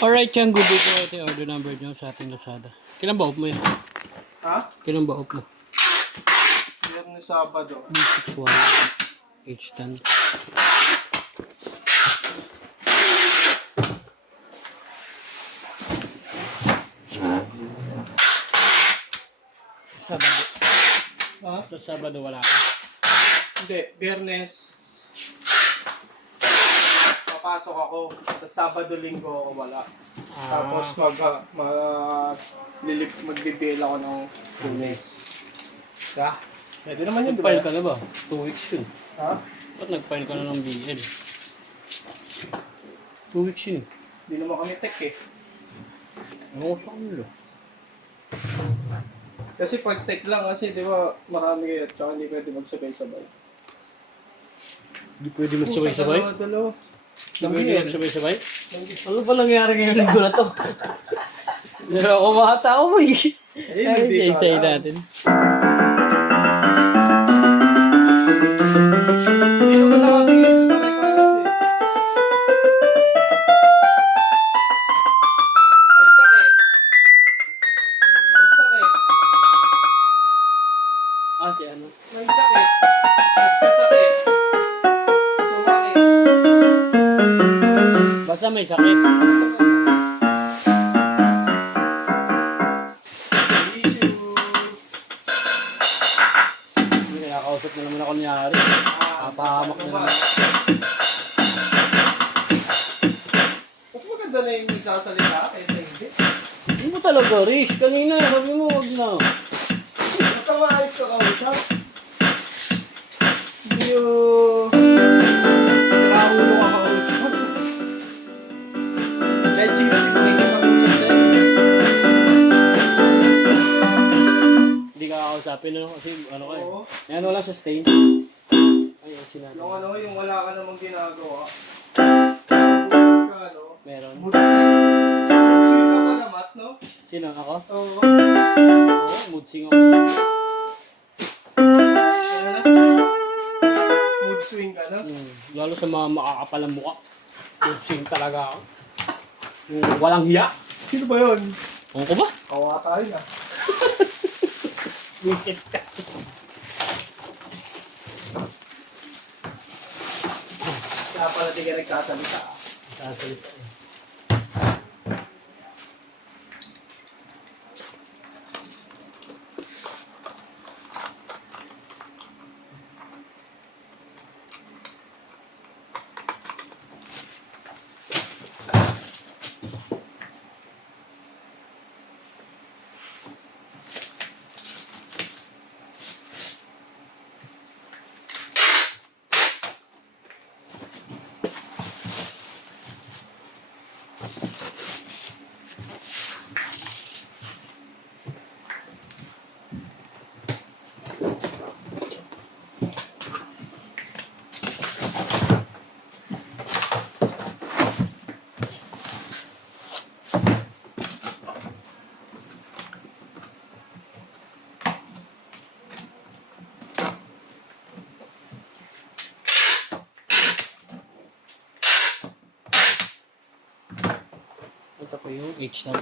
Alright, yan. Good day ko. Ito yung order number nyo sa ating Lazada. Kailan ba off mo yun? Ha? Kailan ba off mo? Yan na Sabado. B61 H10. Sabado. Ha? Sa Sabado wala ka. Hindi, Biyernes. Papasok ako. Sa Sabado, Linggo ako wala. Tapos magbibigay ako ng Lunes. Ha? Pwede naman yun, di ba? Nag-file ka na ba? 2 weeks yun. Ha? Ba't nag-file ka na ng BL? 2 weeks yun. Hindi naman kami tech eh. Ano sa kanila? Kasi pag tech lang kasi, di ba, marami kayo at saka hindi pwede magsabay-sabay. Hindi pwede magsabay-sabay? Dalawa. Hindi pwede magsabay-sabay? Ano ba nangyari ngayong linggo na to? Ako makata ko mo eh. Ay, say natin. Hindi naman nakakita pare-pares eh. May sakit. May sakit. Ah, si ano? May sakit. Nagkasakit. Sumakit. Basta may sakit. Hindi, nakakausap na naman ako niyari. Papahamak na naman. Mas maganda na yung nagsasalita kaysa hindi. Hindi mo talaga, Riz. Kanina, sabi mo, wag na. Basta maayos ka kausap. Hindi yung sinaulo ka kausap. Kahit sino din kausap sa'yo. Hindi ka kakausapin, ano? Kasi, ano ka eh. Oo. Yan, wala sa stain. Ay, sinabi. Yung ano, yung wala ka namang ginagawa. Ano? Meron. Sweet ka ba namat, no? Sino? Ako? Oo. Oo, mood swing ako. Ano na? Mood swing ka, no? Lalo sa mga makakapal ang mukha. Mood swing talaga ako. Yung walang hiya. Sino ba yun? Ano ko ba? Kawa tayo na. Visit ka. Kaya pala di ka nagkasalita. Sasalita eh. Ito po yung H10.